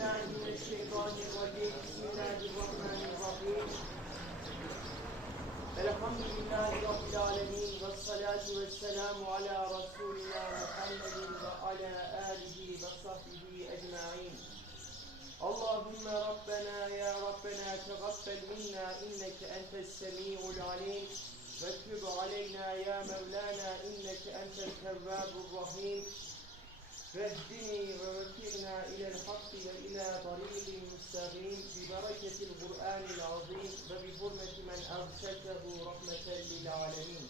بالله من بسم الله الرحمن الرحيم الحمد لله رب العالمين والصلاة والسلام على رسولنا محمد وعلى آله وصحبه أجمعين اللهم ربنا يا ربنا تقبل منا إنك أنت السميع العليم وتب علينا يا مولانا إنك أنت التواب الرحيم. واهدني ووفقنا إلى الحق وإلى طريق مستقيم. ببركة القرآن العظيم وبحرمة من أرسلته رحمة للعالمين.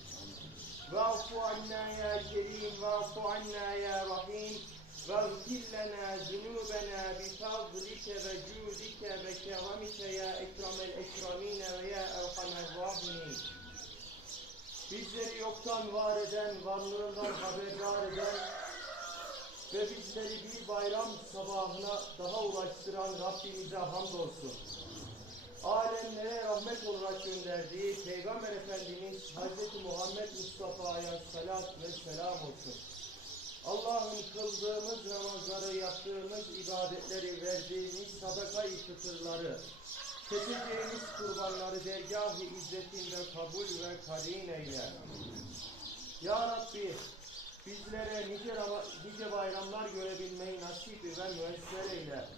واعف عنا يا كريم واعف عنا يا رحيم. واغفر لنا ذنوبنا بفضلك وجودك وكرمك يا أكرم الأكرمين ويا أرحم الراحمين. Bizleri yoktan var eden, varlığından haberdar eden ve bizleri bir bayram sabahına daha ulaştıran Rabbimize hamdolsun. Alemlere rahmet olarak gönderdiği Peygamber Efendimiz Hz. Muhammed Mustafa'ya salat ve selam olsun. Allah'ın kıldığımız namazları, yaptığımız ibadetleri, verdiğimiz sadaka-i fıtırları, keseceğimiz kurbanları dergâh-ı izzetinde kabul ve karin eyle. Ya Rabbi, bizlere nice, nice bayramlar görebilmeyi nasip ve müesser eyle.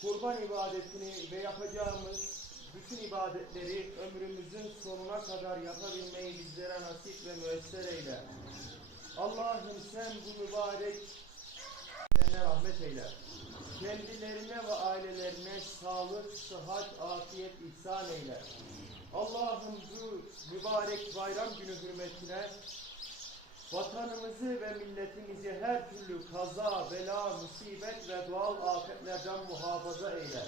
Kurban ibadetini ve yapacağımız bütün ibadetleri ömrümüzün sonuna kadar yapabilmeyi bizlere nasip ve müesser eyle. Allah'ım sen bu mübarek kendilerine rahmet eyle. Kendilerine ve ailelerine sağlık, sıhhat, afiyet ihsan eyle. Allah'ım bu mübarek bayram günü hürmetine vatanımızı ve milletimizi her türlü kaza, bela, musibet ve doğal afetlerden muhafaza eyle.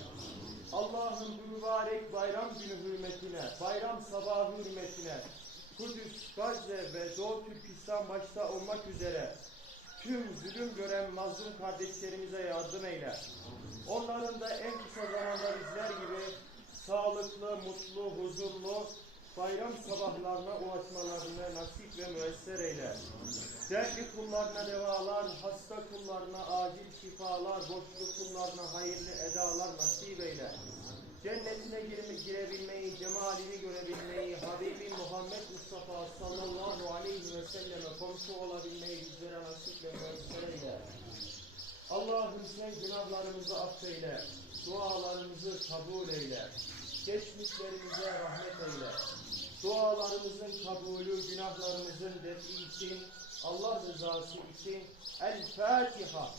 Allah'ım bu mübarek bayram günü hürmetine, bayram sabahı hürmetine, Kudüs, Gazze ve Doğu Türkistan başta olmak üzere tüm zulüm gören mazlum kardeşlerimize yardım eyle. Onların da en kısa zamanda bizler gibi sağlıklı, mutlu, huzurlu bayram sabahlarına ulaşmalarını nasip ve müesser eyle. Dertli kullarına devalar, hasta kullarına acil şifalar, borçlu kullarına hayırlı edalar nasip eyle. Cennetine girebilmeyi, cemalini görebilmeyi, Habibi Muhammed Mustafa sallallahu aleyhi ve selleme komşu olabilmeyi bizlere nasip ve müesser eyle. Allah'ım sen günahlarımızı affeyle, dualarımızı kabul eyle, geçmişlerimize rahmet eyle. Dualarımızın kabulü, günahlarımızın defi için, Allah rızası için El Fatiha.